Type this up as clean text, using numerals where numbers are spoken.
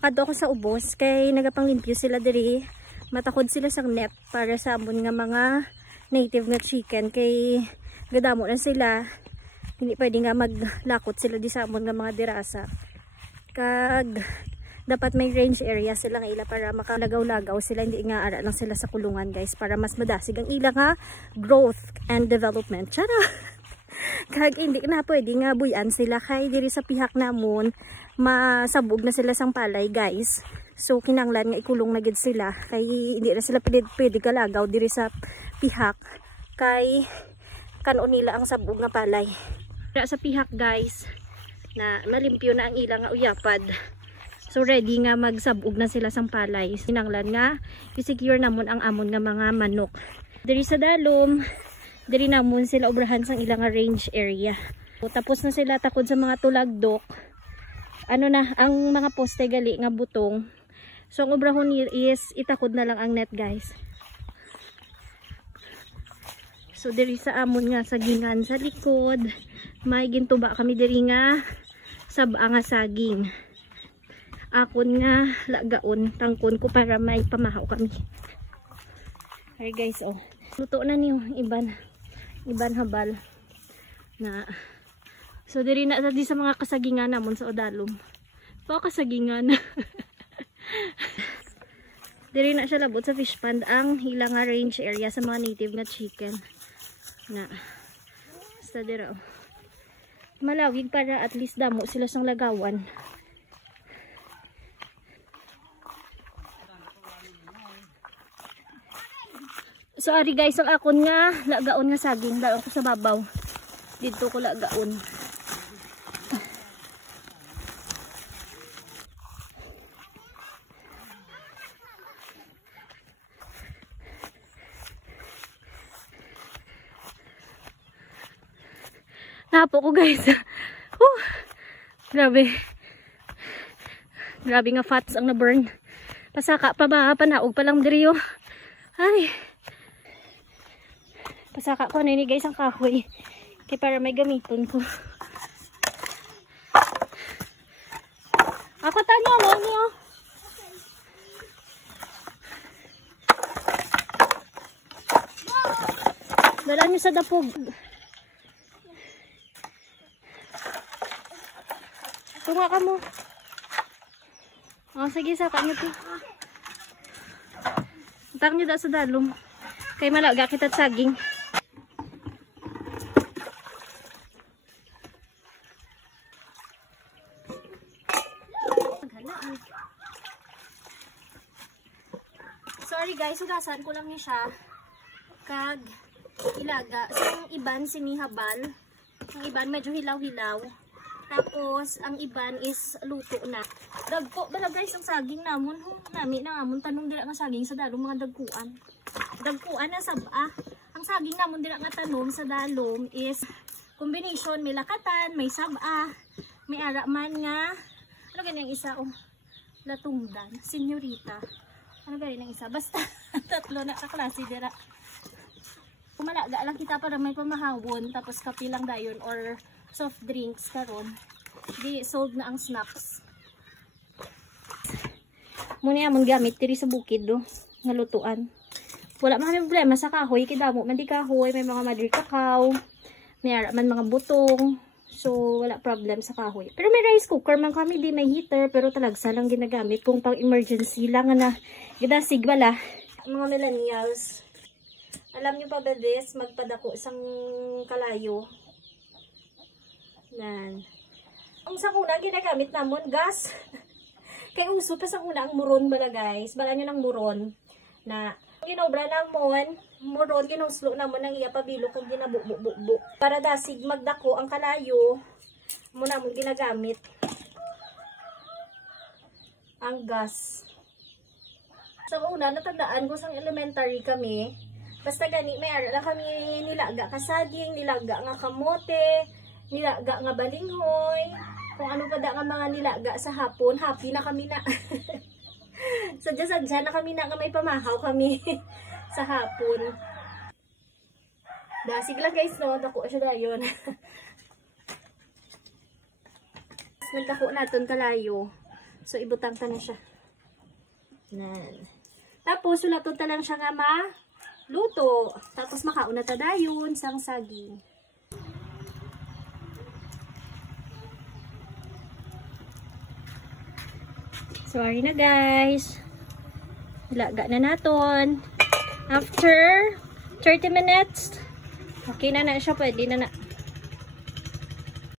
Kadto ako sa ubos kay nagapanglimpyo sila diri. Matakod sila sa net para sa amon nga mga native na chicken kay gadamo na sila. Hindi pwede nga maglakot sila di sa amon nga mga dirasa. Kag dapat may range area sila nga ila para makalagaw-lagaw sila, hindi nga ara lang sila sa kulungan guys, para mas madasig ang ila nga growth and development. Tara! Kag hindi na pwede nga buyan sila kay diri sa pihak namon masabog na sila sang palay guys. So kinanglan nga ikulong na gid sila kay hindi na sila pwede kalagaw diri sa pihak kay kanon nila ang sabog nga palay. Sa pihak guys na malimpyo na ang ilang nga uyapad. So ready nga magsabog na sila sang palay. Kinanglan nga i-secure namon ang amon nga mga manok. Diri sa dalom diri namon sila obrahan sang ilang range area. So, tapos na sila takod sa mga tulagdok. Ano na ang mga poste gali nga butong. So ang obrahon is itakod na lang ang net guys. So diri sa amon nga sagingan sa likod, may gintuba kami diri nga saba nga saging. Akon nga lagaon tangkon ko para may pamahaw kami. Ay guys, oh. Luto na niyo iban habal na. So diri na di sa mga kasagingan namon sa odalom. Pa kasagingan. Diri na siya labot sa fish pond ang ilang range area sa mga native na chicken. Na. Basta dira. Malawig para at least damo sila sang lagawan. So ari guys, ang akon nga lagaon nga saging daw ko sa babaw. Dito ko lagaon. Napo ko guys. Grabe. Grabe nga fats ang na-burn. Pasaka pa ba? Panaog pa lang diri yo. Ay. Pasaka ko na ini guys ang kahoy. Kaya para may gamiton ko. Ako tanyo mo niyo. Dala niyo sa dapog. Tunga ka mo. Oh, sige, saka niyo to. Utang niyo da sa dalom. Kay malaga kita saging. Sorry guys, hugasan ko lang niya siya. Kag ilaga. So yung iban sinihabal. Yung iban medyo hilaw-hilaw. Tapos ang iban is luto na. Dagko bala guys ang saging namon. Nami na amon tanong dira nga saging sa dalom mga dagkuan. Dagkuan na saba. Ang saging namon dira nga tanom sa dalom is combination, may lakatan, may saba, may araman nga. Ano ganyan isa oh? Latungdan, senyorita. Ano ganyan isa? Basta tatlo na kaklase dira. Kumalaga lang kita para may pamahawon tapos kape lang dayon or soft drinks karon. Di sold na ang snacks. Muna amon gamit diri sa bukid do nga lutuan. Wala man kami problema sa kahoy, kidamo man di kahoy, may mga madri kakao, may man mga butong. So wala problem sa kahoy. Pero may rice cooker man kami, di may heater, pero talagsa lang ginagamit kung pang emergency lang na gidasig wala. Mga millennials, alam niyo pa ba this, magpadako sang kalayo. Nan. Ang sa kuna ginagamit namon gas. Kay uso pa sa kuna ang muron bala guys. Bala niyo ng muron na ginobra namon, muron ginuslo namon ang iya pabilog kag ginabubo-bubo. Para dasig magdako ang kalayo, mo namon ginagamit ang gas. Sa una natandaan ko sang elementary kami, basta gani may ara lang kami nilaga ka saging, nilaga nga kamote, nilaga nga balinghoy, kung ano pa da nga mga nilaga sa hapon, happy na kami na. Sadya-sadya na kami na nga may pamahaw kami sa hapon. Dasig lang guys no, dako siya dayon. Nagdako naton kalayo. So, ibutang ta na siya. Nan. Tapos, sulatot ta lang siya nga luto. Tapos, makauna ta dayon sang saging. Sorry na guys. Ilaga na naton. After 30 minutes, okay na na siya. Pwede na na.